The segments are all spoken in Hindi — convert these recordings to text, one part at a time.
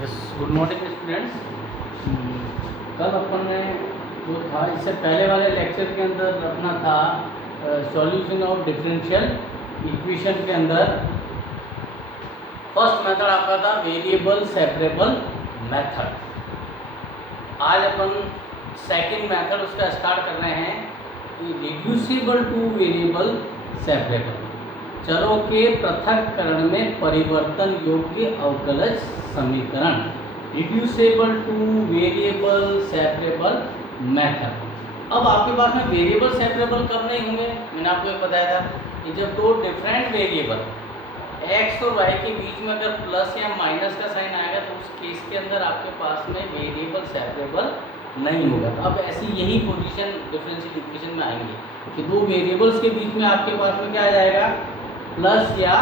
Yes, good morning students. कल अपन ने जो था, इससे पहले वाले लेक्चर के अंदर अपना था सॉल्यूशन ऑफ डिफरेंशियल इक्वेशन के अंदर फर्स्ट मेथड आपका था वेरिएबल सेपरेबल मेथड। आज अपन सेकंड मेथड उसका स्टार्ट कर रहे हैं, रिड्यूसिबल टू वेरिएबल सेपरेबल, चरों के पृथक्करण में परिवर्तन योग्य अवकलज समीकरण, reducible two variable separable method. अब आपके पास में वेरिएबल सेपरेबल कब नहीं होंगे, मैंने आपको ये बताया था कि जब दो डिफरेंट वेरिएबल x और y के बीच में अगर प्लस या माइनस का साइन आएगा तो उस केस के अंदर आपके पास में वेरिएबल सेपरेबल नहीं होगा। तो अब ऐसी यही पोजीशन डिफरेंशियल इक्वेशन में आएंगे कि दो वेरिएबल्स के बीच में आपके पास में क्या आ जाएगा, प्लस या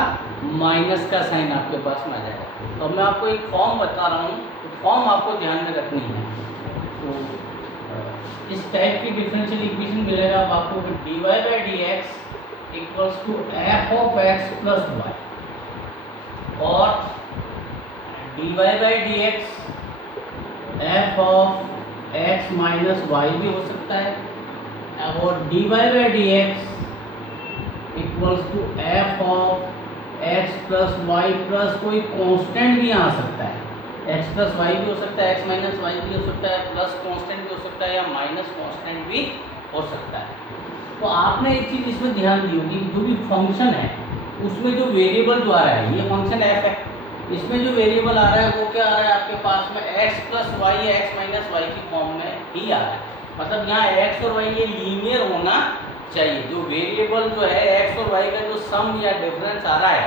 माइनस का साइन आपके पास में आ जाएगा। तो अब मैं आपको एक फॉर्म बता रहा हूँ, तो फॉर्म आपको ध्यान में रखनी है। तो इस टाइप की डिफरेंशियल इक्वेशन मिलेगा अब आपको कि dy by d x equals to f of x plus y, और dy by d x f of x minus y भी हो सकता है, और dy by d x equals to f of x plus y plus कोई कांस्टेंट भी आ सकता है, एक्स प्लस वाई भी हो सकता है, एक्स माइनस वाई भी हो सकता है, प्लस कांस्टेंट भी हो सकता है या माइनस कांस्टेंट भी हो सकता है। तो आपने एक चीज़ इसमें ध्यान दी होगी, जो भी फंक्शन है उसमें जो वेरिएबल जो आ रहा है, ये फंक्शन एफ है, इसमें जो वेरिएबल आ रहा है वो क्या आ रहा है आपके पास में एक्स प्लस वाई या एक्स माइनस वाई की फॉर्म में ही आ रहा है। मतलब यहाँ एक्स और वाई ये लीनियर होना चाहिए। जो वेरिएबल जो है एक्स और वाई का जो सम या डिफरेंस आ रहा है,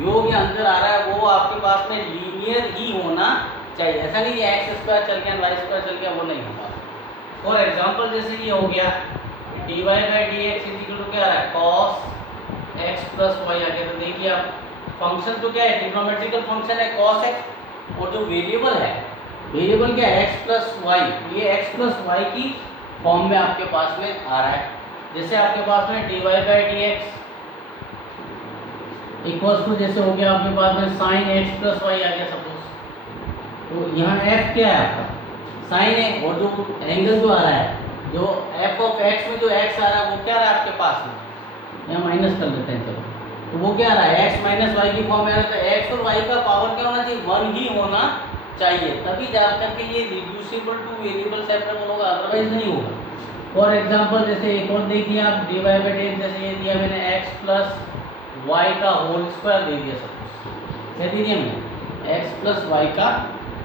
योग या अंतर आ रहा है, वो आपके पास में लीनियर ही होना चाहिए। ऐसा नहीं है एक्स स्क्वायर चल गया वाई स्क्वायर चल गया, वो नहीं होगा। फॉर एग्जांपल जैसे ये हो गया dy by d x equal to क्या आ रहा है, cos x प्लस वाई आ गया। तो देखिए आप फंक्शन तो क्या है, ट्रिग्नोमेट्रिकल फंक्शन है cos x, और जो वेरिएबल है, वेरिएबल क्या है x प्लस वाई, ये x प्लस वाई की फॉर्म में आपके पास में आ रहा है। जैसे आपके पास में dy by d x equals to जैसे हो गया आपके पास में साइन x प्लस वाई आ गया सपोज। तो यहाँ f क्या है आपका, साइन है, और जो एंगल जो आ रहा है, जो f ऑफ x में जो x आ रहा है वो क्या आ रहा है आपके पास में, यहाँ माइनस कर लेते हैं चलो, तो वो क्या आ रहा है x माइनस वाई की फॉर्म में आ रहा है। तो x और y का पावर क्या होना चाहिए, 1 ही होना चाहिए, तभी जाकर के ये रिड्यूसिबल टू वेरिएबल सेपरेबल होगा, अदरवाइज नहीं होगा। फॉर एग्जांपल जैसे एक और देखिए आप dy बाई डी एक्स, जैसे ये दिया मैंने x प्लस वाई का होल स्क्वायर दे दिया सपोज, क्या दे दिया मैंने, x प्लस वाई का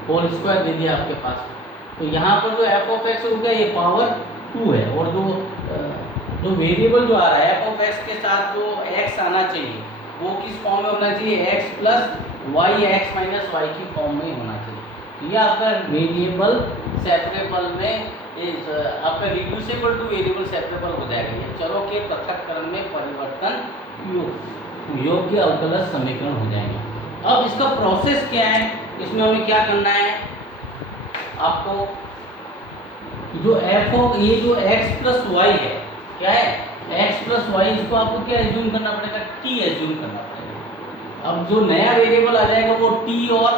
होल स्क्वायर दे दिया आपके पास। तो यहाँ पर जो f ऑफ x हो गया ये पावर 2 है, और जो वेरिएबल जो आ रहा है f ऑफ x के साथ जो x आना चाहिए वो किस फॉर्म में होना चाहिए, x plus y x minus y की फॉर्म में होना चाहिए। तो ये आपका वेरिएबल सेपरेबल में आपका रिड्यूसेबल टू वेरिएबल सेपरेबल हो जाएगा। ये चरों के पृथक्करण में परिवर्तन योग्य अवकलज समीकरण हो जाएगा। अब इसका प्रोसेस क्या है, इसमें हमें क्या करना है आपको, जो एफ ऑफ ये जो x प्लस वाई है, क्या है x प्लस वाई, इसको आपको क्या एज्यूम करना पड़ेगा, t एज्यूम करना पड़ेगा। अब जो नया वेरिएबल आ जाएगा वो t और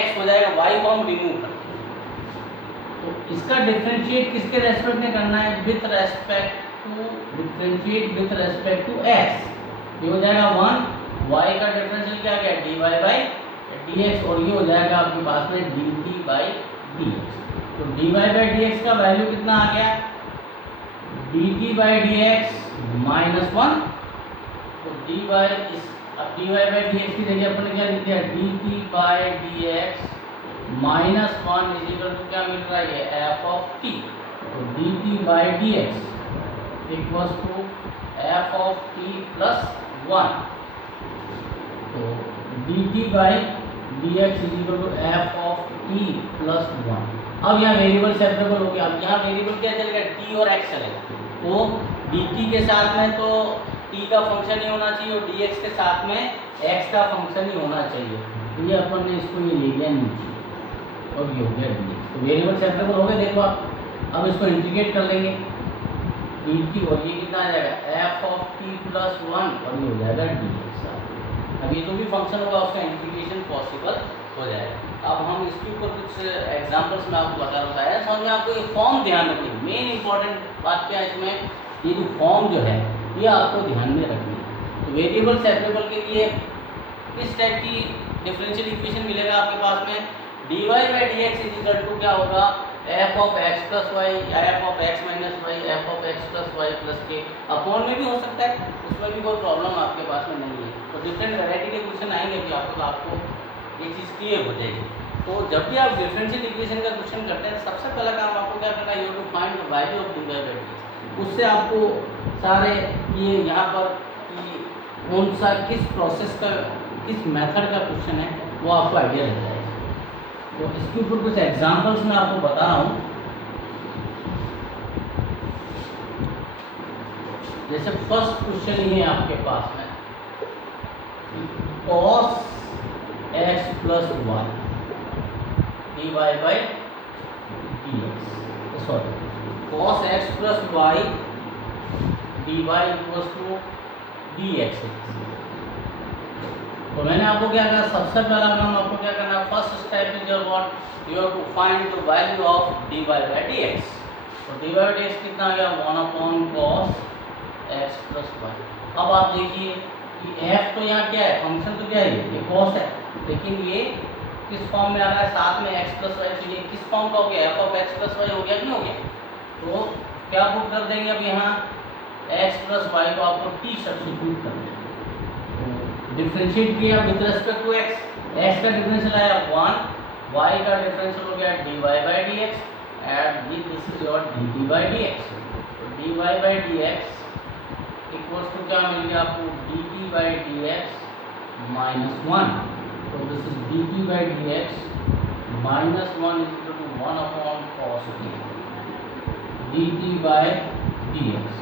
x हो जाएगा, y को हम रिमूव कर देंगे। तो इसका डिफरेंशिएट किसके रेस्पेक्ट में करना है, with respect to, differentiate with respect to x, ये हो जाएगा 1, y का डिफरेंशियल क्या आ गया dy बाई डी एक्स, और ये हो जाएगा आपके पास में dt बाई डी एक्स। तो dy बाई डी एक्स का वैल्यू कितना आ गया, dt by d x minus 1। तो dy बाई डी एक्स की जगह अपन ने क्या लिख दिया, dt by d x minus 1 is equal to क्या मिल रहा है, f ऑफ t। तो dt by d x equals to f of t plus 1। तो dt by d x is equal to f of t plus 1। अब यहाँ वेरिएबल सेपरेबल हो गया। अब यहाँ वेरिएबल क्या चलेगा, t और x चलेगा। तो dt के साथ में तो t का फंक्शन ही होना चाहिए, और dx के साथ में x का फंक्शन ही होना चाहिए। तो ये अपन ने इसको ये ले लिया नीचे, और ये हो गया dx। तो वेरिएबल सेपरेबल हो गए, देखो आप। अब इसको इंटीग्रेट कर लेंगे, dt और ये कितना आ जाएगा, f ऑफ t प्लस 1, और ये हो जाएगा dx। अब ये जो भी फंक्शन होगा उसका इंटीग्रेशन पॉसिबल हो जाएगा। अब हम इसके ऊपर कुछ एग्जांपल्स में आपको बता रहा है, समझ में आपको ये फॉर्म ध्यान रखनी है। मेन इंपॉर्टेंट बात क्या है इसमें, ये जो फॉर्म जो है ये आपको ध्यान में रखनी है। तो वेरिएबल सेपरेबल के लिए किस टाइप की डिफरेंशियल इक्वेशन मिलेगा आपके पास में, dy by d x is equal to क्या होगा, f of x plus y या f of x minus y f of x plus y plus k. Upon में भी हो सकता है, उसमें भी कोई प्रॉब्लम आपके पास में नहीं है। तो डिफरेंट वैरायटी के क्वेश्चन आएंगे कि आपको ये चीज़ क्लियर हो जाएगी। तो जब भी आप डिफरेंशियल इक्वेशन का क्वेश्चन करते हैं सबसे पहला काम आपको क्या करना है, you to find the value of dy by d x. उससे आपको सारे ये यहाँ पर कि कौन सा किस प्रोसेस का किस मेथड का क्वेश्चन है वो आपको आइडिया लग जाएगा। तो इसके ऊपर कुछ एग्जांपल्स मैं आपको बता रहा हूँ। जैसे फर्स्ट क्वेश्चन ये है आपके पास में, cos x plus y dy by d x, sorry cos x plus y dy equals to d x. तो मैंने आपको क्या कहा, सबसे पहला काम आपको क्या करना है, first step is your what, you have to find the value of dy by d x. तो dy बाई डी एक्स कितना आ गया, 1 cos x प्लस वाई। अब आप देखिए कि f तो यहाँ क्या है, फंक्शन तो क्या है, ये cos है, लेकिन ये किस फॉर्म में आ रहा है, साथ में x प्लस वाई, तो ये किस फॉर्म का हो गया, f of x plus y हो गया कि नहीं हो गया। तो क्या पुट कर देंगे अब यहाँ, x प्लस वाई को आपको t सब्स्टिट्यूट कर देंगे, डिफरेंशिएट किया with respect to x, x का डिफरेंशियल आया 1, y का डिफरेंशियल हो गया dy by d x, and this is your dt by d x. तो dy by d x equals to क्या मिल गया आपको, dt by d x minus 1। तो this is dt by d x minus 1 is equal to 1 upon cos t, dt by d x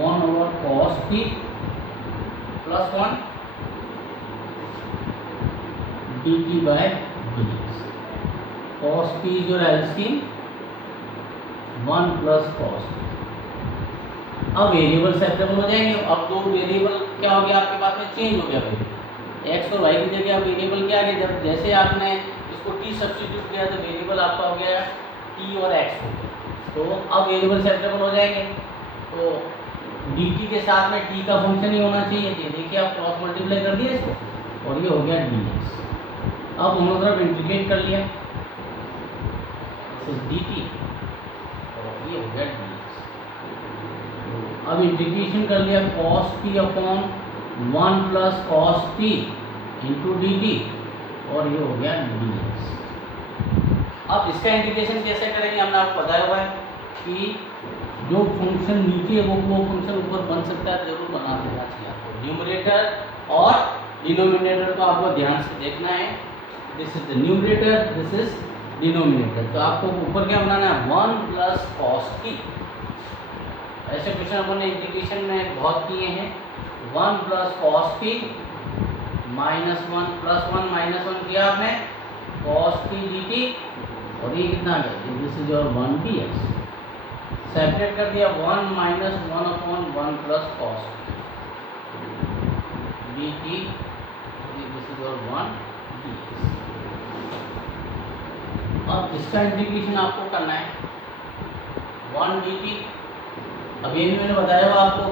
1 over cos t plus 1 dt by dx। cos p जो एलसीएम 1 प्लस cos t। अब वेरिएबल सेपरेबल हो जाएंगे। अब दो वेरिएबल क्या हो गया आपके पास में, चेंज हो गया वेरिएबल, x और y की जगह अब वेरिएबल क्या आ गया, जब जैसे आपने इसको t सब्स्टिट्यूट किया तो वेरिएबल आपका हो गया t और x हो गया। तो अब वेरिएबल सेपरेबल हो जाएंगे। तो dt के साथ में t का फंक्शन ही होना चाहिए, देखिए आप क्रॉस मल्टीप्लाई कर दिया इसको और ये हो गया dx। अब दोनों तरफ इंटीग्रेट कर लिया, dt और ये हो गया dx। अब इंटीग्रेशन कर लिया cos t upon 1 plus cos t into dt और ये हो गया dx। अब इसका इंटीग्रेशन कैसे करेंगे, हमने आपको बताया हुआ है कि जो फंक्शन नीचे है वो फंक्शन ऊपर बन सकता है, जरूर बना देना चाहिए आपको। न्यूमरेटर और डिनोमिनेटर को आपको ध्यान से देखना है, this is the numerator, this is denominator. तो आपको ऊपर क्या बनाना है, 1 प्लस cos t। ऐसे क्वेश्चन अपन ने इंटीग्रेशन में बहुत किए हैं। 1 plus cos t minus 1 plus 1 minus 1 किया आपने, cos t dt और ये कितना आ गया, this is your 1 dx। Separate कर दिया 1 minus 1 upon 1 plus cos dt, this is your 1 dx। अब इसका इंटीग्रेशन आपको करना है 1 dt। अब ये भी मैंने बताया हुआ आपको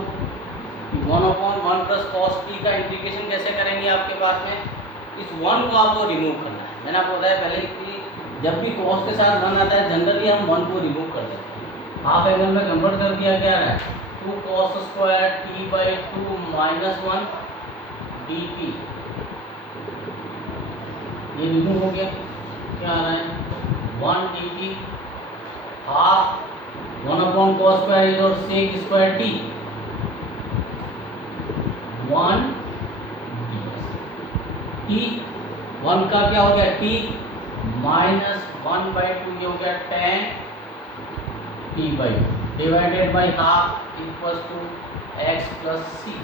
कि 1 अपॉन 1 प्लस cos t का इंटीग्रेशन कैसे करेंगे। आपके पास में इस 1 को आपको रिमूव करना है। मैंने आपको बताया पहले कि जब भी cos के साथ 1 आता है जनरली हम 1 को रिमूव कर देते हैं। हाफ एंगल में कन्वर्ट कर दिया क्या है, 2 cos square t by 2 minus 1 dt, ये रिमूव हो गया, क्या आ रहा है 1 dt half 1 upon cos square is और sec स्क्वायर t 1 t 1 का क्या हो गया t माइनस 1 बाई 2 ये हो गया tan t by divided by half equals to x plus c,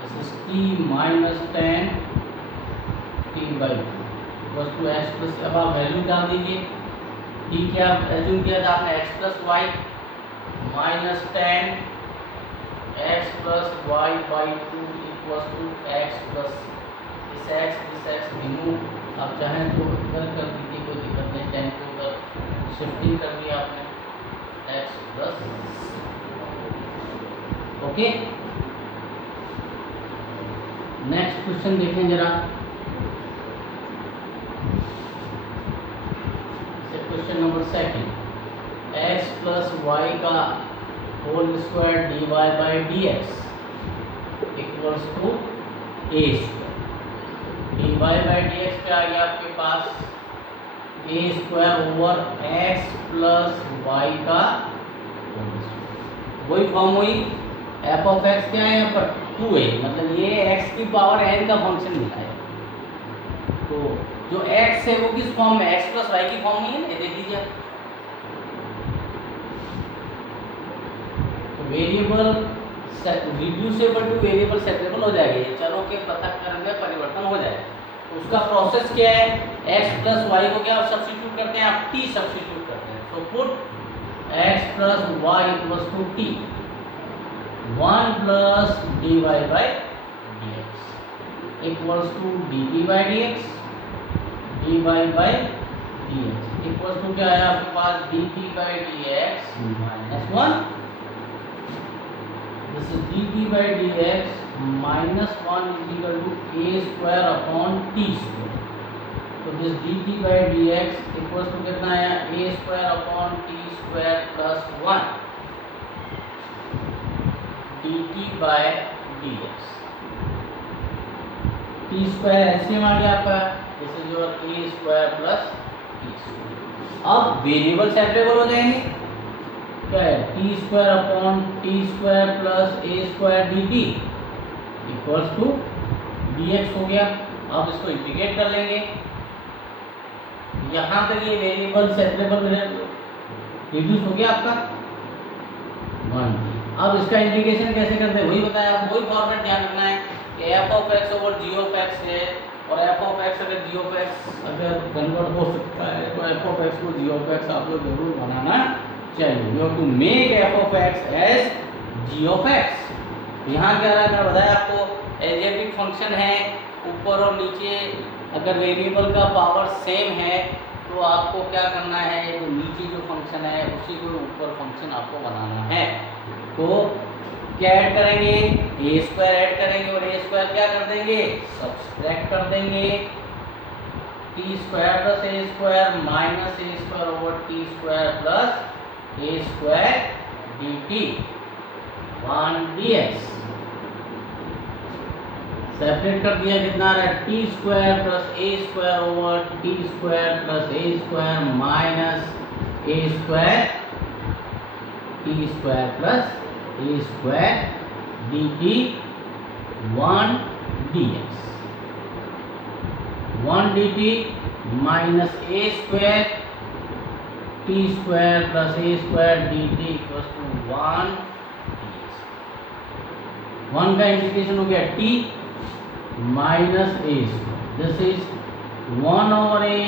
this is t minus tan t by 2 equals to x plus c। अब आप वैल्यू डाल दीजिए, t क्या एज्यूम किया था आपने, x plus y minus tan x plus y by 2 equals to x plus c। This x remove, आप चाहें तो इधर कर दीजिए, कोई दिक्कत नहीं, 10 को उधर शिफ्टिंग कर दिया आपने, x plus, okay. Next question देखें जरा, question number second, x plus y का whole square d y by d x equals to a square, d y by d x पे आ गया आपके पास a square over x plus y का होल स्क्वायर, वही फॉर्म हुई। एफ ऑफ एक्स क्या है यहाँ पर 2a, मतलब ये x की पावर n का फंक्शन मिला है। तो जो x है वो किस फॉर्म में, x प्लस वाई की फॉर्म में है ना, देख लीजिए आप। तो variable reducible two variable separable हो जाएगा, ये चलो के पृथक्करण में परिवर्तन हो जाएगा। तो उसका प्रोसेस क्या है, x प्लस वाई को क्या सब्स्टिट्यूट करते हैं आप, t सब्स्टिट्यूट करते हैं। तो put x plus y equals to t 1 plus d y by d x equals to d t by d x, d y by d x equals to क्या है आपके पास, d t by d x minus 1, this is d t by d x minus 1 is equal to a square upon t square. तो this d t by d x equals to कितना आया, a square upon t square plus 1 dt by dx, t square LCM आ गया आपका, this is your a square plus t square. अब वेरिएबल सेपरेबल हो जाएंगे, क्या है, t square upon t square plus a square dt equals to dx हो गया। अब इसको इंटीग्रेट कर लेंगे, यहाँ तक ये वेरिएबल सेपरेबल रिड्यूस हो गया आपका 1। अब इसका इंटीग्रेशन कैसे करते हैं वही बताया, आप वही फॉर्मेट ध्यान रखना है कि f of x over g of x है, और एफ ऑफ एक्स अगर जी ऑफ एक्स अगर कन्वर्ट हो सकता है तो एफ ऑफ एक्स को जी ऑफ एक्स आप लोग जरूर बनाना चाहिए। You have to make f of x as g of x. यहाँ क्या रहा, मैं बताया आपको, एलजेब्रिक फंक्शन है, ऊपर और नीचे अगर वेरिएबल का पावर सेम है तो आपको क्या करना है, तो नीचे जो फंक्शन है उसी को ऊपर फंक्शन आपको बनाना है। तो क्या ऐड करेंगे, ए स्क्वायर ऐड करेंगे, और ए स्क्वायर क्या कर देंगे, सब्सट्रैक्ट कर देंगे, t square plus a square minus a square over t square plus a square d t 1 d x. Separate कर दिया, कितना आ रहा है, t square plus a square over t square plus a square minus a square t square plus a square d t 1 d x, 1 d t minus a square t square plus a square d t equals to 1 d x. 1 का इंटीग्रेशन हो गया T minus a square, this is 1 over A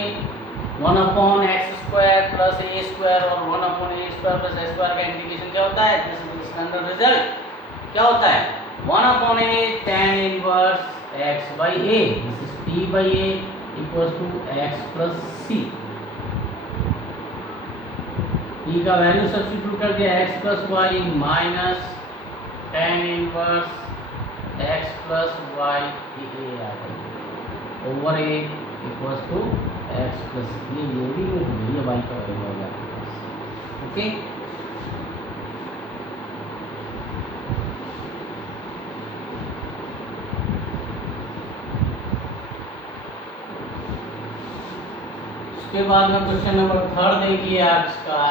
1 upon x square plus a square, और 1 upon A square plus a square का इंटीग्रेशन क्या होता है, दिस इज स्टैंडर्ड रिजल्ट क्या होता है, 1 upon a tan inverse x by a, this is t by a equals to x plus c. e का वैल्यू सब्स्टिट्यूट कर दिया, x plus y minus tan inverse x plus y a आ गई over a equals to x plus ये भी हो गई, ये y का वैल्यू आ गया, ओके। उसके बाद में क्वेश्चन नंबर 3 देखिए आप इसका,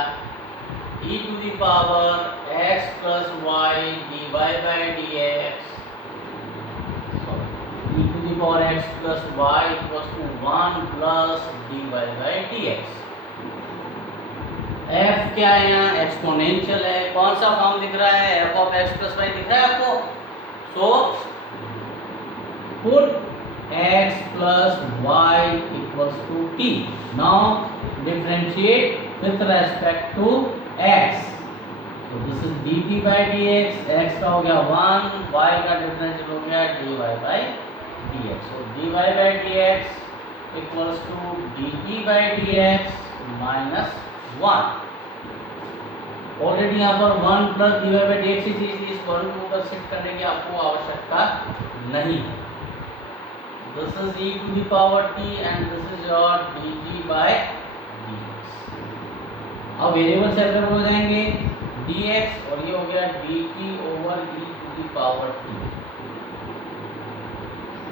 e to the power x plus y d y by d x, e to the power x plus y equals to 1 plus d y by d x. f क्या है, यहाँ एक्सपोनेंशियल है, कौन सा फॉर्म दिख रहा है, f of x plus y दिख रहा है आपको। So put x plus y equals to t. Now differentiate with respect to x. So this is dt by dx, x का हो गया 1, y का डिफरेंशियल हो गया dy by dx. So dy by dx equals to dt by dx minus 1. Already यहाँ पर 1 प्लस dy by dx ही थी, इसलिए इस 1 को ऊपर शिफ्ट करने की आपको आवश्यकता नहीं है. This is e to the power t and this is your dt by dx. अब वेरिएबल सेपरेट हो जाएंगे, dx और ये हो गया dt over e to the power t.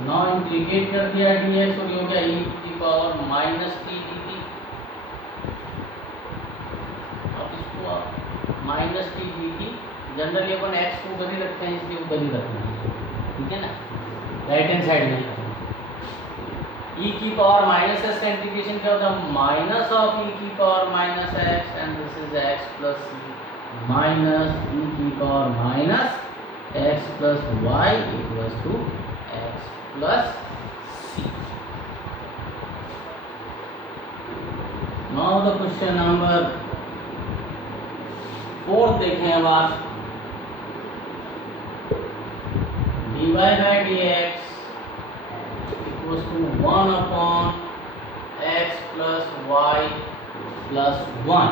Now integrate कर दिया dx और ये हो गया e to the power minus t dt. अब इसको माइनस टी dt, जनरली अपन x को ऊपर ही रखते हैं इसलिए ऊपर ही रखना है, ठीक है ना, राइट हैंड साइड में. e की पावर माइनस s का इंटीग्रेशन क्या होता है, माइनस ऑफ e की power minus x and this is x plus c minus e की power minus x plus y equals to x plus c. Now the question number 4 देखें अब आप. dy by dx equals to 1 upon x plus y plus 1.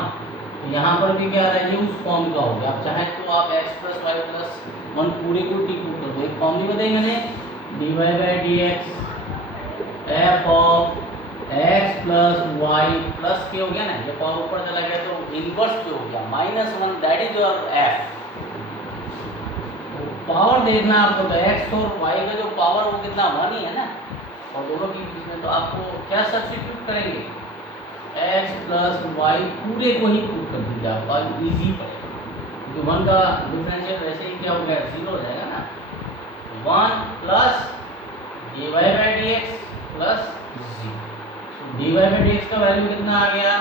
तो यहाँ पर भी क्या आ रहा है, ये उस फॉर्म का हो गया. आप चाहें तो आप x plus y plus 1 पूरे को टी पुट कर दो, एक फॉर्म नहीं बताएंगे मैंने, dy by dx f of x plus y plus के हो गया ना, ये पावर ऊपर चला गया तो इनवर्स जो हो गया -1, that is your f. Power देखना आपको, तो x और y का जो पावर वो कितना 1 ही है ना, और दोनों के बीच में, तो आपको क्या सब्स्टिट्यूट करेंगे, x प्लस वाई पूरे को ही पुट कर दीजिए, आपका इजी पड़ेगा क्योंकि 1 का डिफरेंशियल वैसे ही क्या हो गया, 0 हो जाएगा ना. 1 plus dy by dx plus 0. dy by dx का वैल्यू कितना आ गया,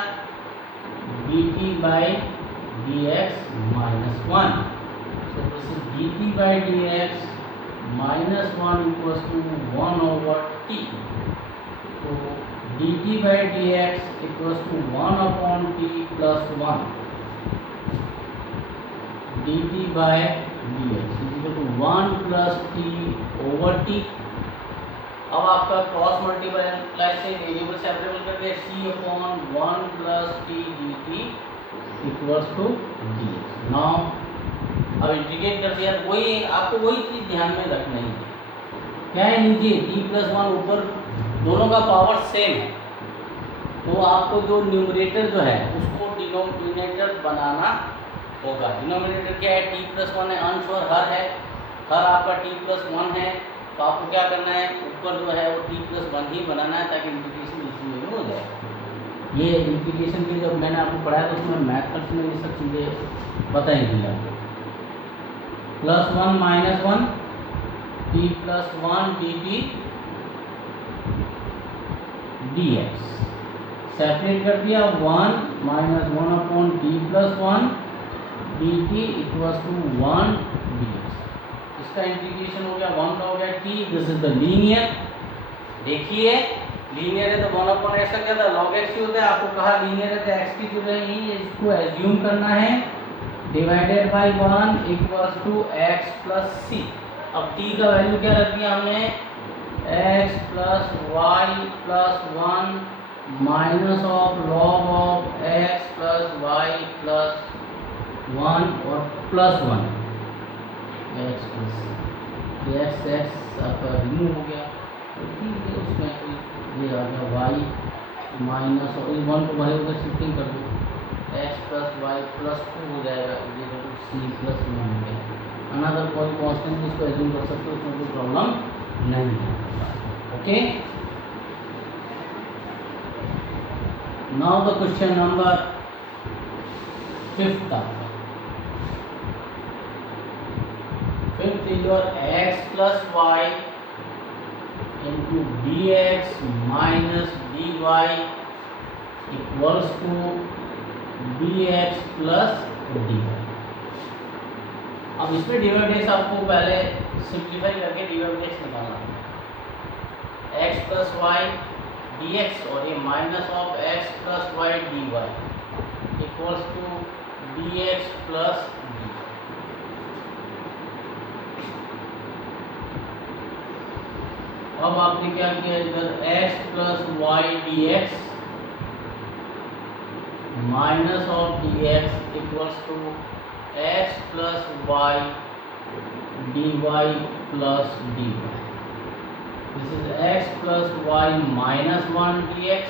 dt by dx minus 1. So this is dt by dx minus 1 equals to 1 over t. So dt by dx equals to 1 upon t plus 1. dt by dx is equal to 1 plus t over t. अब आपका क्रॉस मल्टीप्लाई से वेरिएबल सेपरेबल कर दिया, c upon 1 plus t dt equals to dx. Now अब इंटीग्रेट कर दिया, वही आपको वही चीज़ ध्यान में रखना है, क्या है नीचे t प्लस 1, ऊपर दोनों का पावर सेम है, तो आपको जो न्यूमरेटर जो है उसको डिनोमिनेटर बनाना होगा. डिनोमिनेटर क्या है, t प्लस 1 है, अंश और हर है, हर आपका t प्लस 1 है, तो आपको क्या करना है, ऊपर जो है वो t प्लस 1 ही बनाना है ताकि इंटीग्रेशन इसी में हो जाए. ये इंटीग्रेशन के जब मैंने आपको पढ़ाया तो उसमें मैथड्स में ये सब चीज़ें बताई थी आपको. Plus 1 minus 1 t plus 1 dt dx separate कर दिया, 1 minus 1 upon t plus 1 dt equals to 1 dx. इसका इंटीग्रेशन हो गया, 1 का हो गया t. This is the linear. देखिए लीनियर है तो 1 अपॉन x का क्या था, log x ही होता है. आपको कहा लीनियर है तो x की जगह ही इसको एज्यूम करना है, divided by 1 equals to x plus c. अब t का वैल्यू क्या रख दिया हमने, x plus y plus 1 minus of log of x plus y plus 1 और plus 1 x plus x x आपका रिमूव हो गया, तो ठीक है, उसमें ये आ गया y माइनस और 1 को भाई उधर शिफ्टिंग कर दो, x प्लस वाई प्लस 2 हो जाएगा, ये सी प्लस 1 हो गया. अनदर कोई कॉन्स्टेंट इसको एज्यूम कर सकते हो, उसमें कोई प्रॉब्लम नहीं है. Okay, now the question number 5th आपका. 5th is your x plus y into dx minus dy equals to dx plus dy. अब इसमें डिवाइडेक्स आपको पहले सिंप्लीफाई करके डिवाइडेक्स निकालना है. x प्लस वाई dx और ये minus of x plus y dy equals to dx plus dy. अब आपने क्या किया, इधर x plus y d x minus of d x equals to x plus y d y plus d y. This is x plus y minus 1 dx,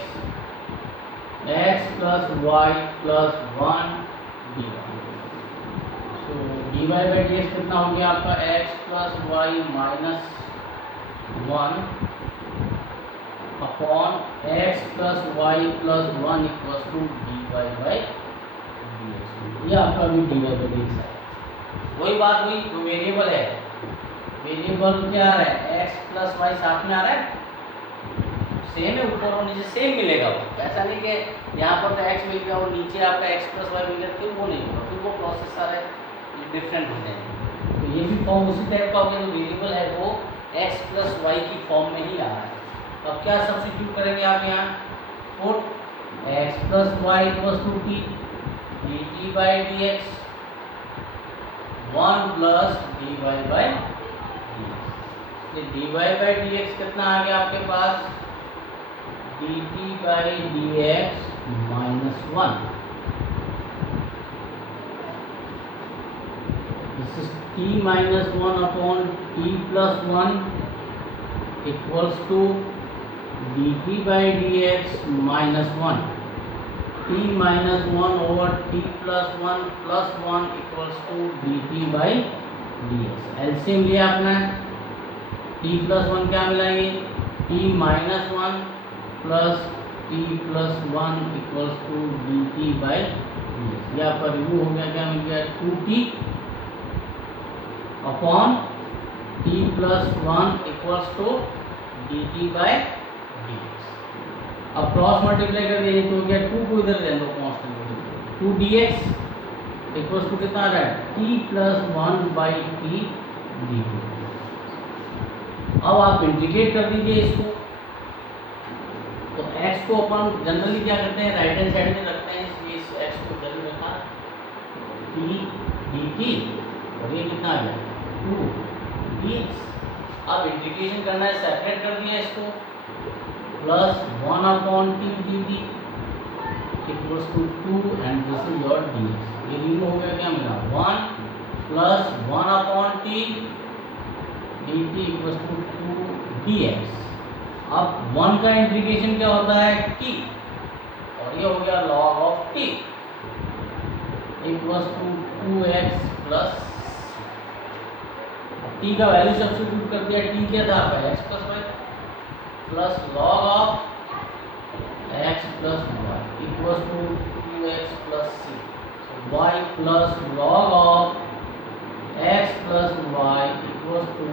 x plus y plus 1 dy. So dy by dx कितना हो गया आपका, x plus y minus 1 upon x plus y plus 1 equals to dy by dx. ये आपका भी dy by dx है. वही बात हुई, जो वेरिएबल है, वेरिएबल क्या आ रहा है, x प्लस वाई साथ में आ रहा है, सेम है, ऊपर और नीचे सेम मिलेगा. वो ऐसा नहीं कि यहाँ पर तो x मिल गया और नीचे आपका x प्लस वाई मिल गया, फिर वो नहीं होगा, फिर वो प्रोसेस सारे डिफरेंट हो जाएंगे. तो ये भी फॉर्म उसी टाइप का हो गया, जो वेरिएबल है वो x प्लस वाई की फॉर्म में ही आ रहा है. अब क्या सब्स्टिट्यूट करेंगे आप यहाँ, put x plus y equals to t dt by d x 1 plus d y by d y by d x कितना आ गया आपके पास, d t by d x minus 1. This is t minus 1 upon t plus 1 equals to d t by d x minus 1. T minus 1 over t plus 1 equals to d t by d x. LCM लिया आपने, टी प्लस 1 क्या मिलाएंगे, t minus 1 plus t plus 1 equals to d t by d x. ये आपका रिव्यू हो गया, क्या मिल गया, 2t upon t plus 1 equals to d t by d x. अब क्रॉस मल्टीप्लाई कर दिए तो हो गया 2 को इधर ले लो constant, 2 d x equals to कितना आ रहा है, t plus 1 by t D T. अब आप इंटीग्रेट कर दीजिए इसको. तो x को अपन जनरली क्या करते हैं, राइट हैंड साइड में रखते हैं, इसलिए इस x को इधर रखा t dt और ये कितना आ गया 2 dx. अब इंटीग्रेशन करना है, सेपरेट कर दिया इसको, plus 1 upon t dt equals to 2 and this is your dx. ये रिमूव हो गया, क्या मिला 1 plus 1 upon t dt equals to 2 dx. अब 1 का इंटीग्रेशन क्या होता है, t, और ये हो गया log of t equals to 2x plus, t का वैल्यू सब्स्टिट्यूट कर दिया, t क्या था आपका x plus y plus log of x plus y equals to 2x plus c. So y plus log of x plus y equals to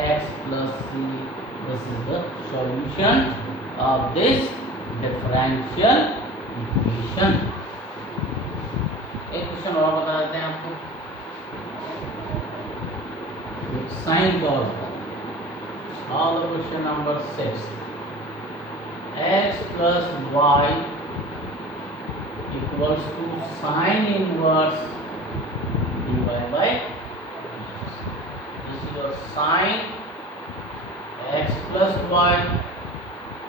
x plus c. This is the solution of this differential equation. एक क्वेश्चन और बता देते हैं आपको, sine cos. Now the question number 6, x plus y equals to sin inverse dy by your sin x plus y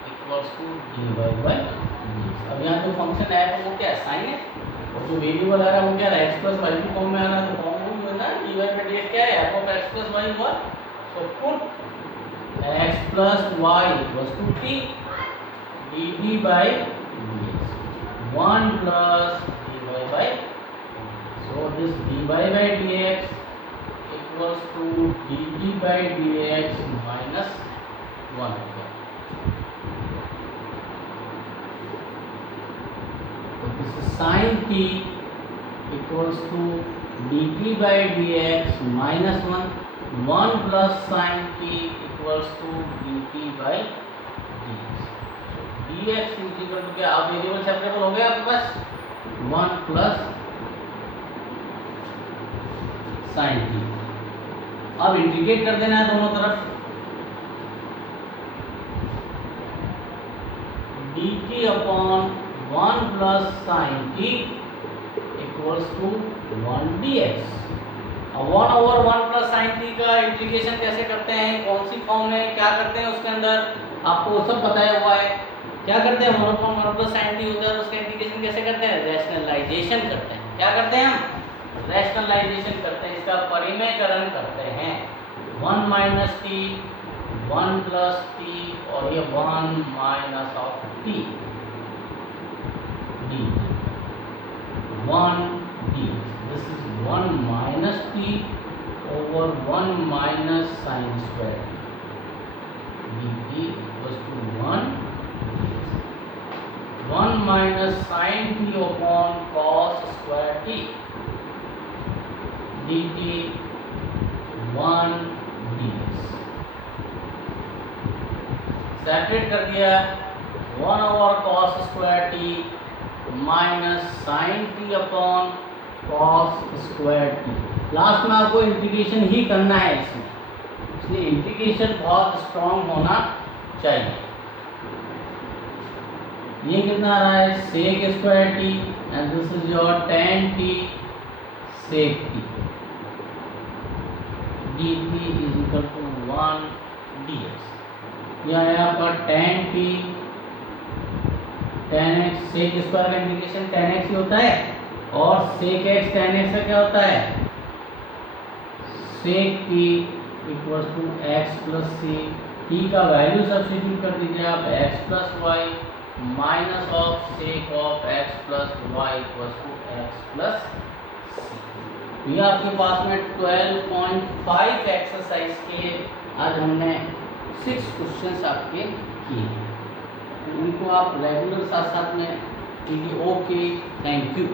equals to dy by dx. अब यहाँ जो फंक्शन है तो वो क्या है, साइन है, और जो वेरिएबल आ रहा है वो क्या है, x plus y की फॉर्म में आ रहा है, तो फॉर्म वो है ना dy by dx क्या है, f of x plus y हुआ. तो put x plus y equals to t dt by dx 1 plus dy by, so this dy by dx equals to dt by dx minus 1 हो गया. तो this is sin t equals to dt by dx minus 1. 1 plus sin t equals to dt by dx. dx is equal to क्या, अब वेरिएबल सेपरेबल हो गया आपके पास, 1 plus sin t. अब इंटीग्रेट कर देना है दोनों तरफ, dt upon 1 plus sin t equals to 1 dx. 1/1 plus sine t का इंटीग्रेशन कैसे करते हैं, कौन सी फॉर्म में क्या करते हैं उसके अंदर आपको सब बताया हुआ है। क्या करते हैं, 1/1 प्लस साइन टी होता है, उसका इंटीग्रेशन कैसे करते हैं, रैशनलाइजेशन करते हैं। क्या करते हैं हम, रैशनलाइजेशन करते हैं, इसका परिमेयकरण करते हैं। 1 माइनस टी, 1 प्लस टी और ये 1 minus of T D 1 D. This is 1 minus T over 1 minus sin square dt equals to 1 1 minus sin t upon cos square t dt 1 dx। Separate कर दिया, 1 over cos square t minus sin t upon cos square t। Last में आपको इंटीग्रेशन ही करना है इसमें, इसलिए इंटीग्रेशन बहुत स्ट्रॉन्ग होना चाहिए। ये कितना आ रहा है, sec square t and this is your tan t sec t dt is equal to 1 dx। यह है आपका tan t tan x, sec square का इंटीग्रेशन tan x ही होता है और सेक x tan x का क्या होता है, sec t equals to x plus c. T का वैल्यू सब्स्टिट्यूट कर दीजिए आप, x plus y minus of sec of x plus y equals to x plus c. ये आपके पास में 12.5 एक्सरसाइज के आज हमने 6 क्वेश्चंस आपके किए, इनको आप रेगुलर साथ साथ में कीजिए। Okay, thank you.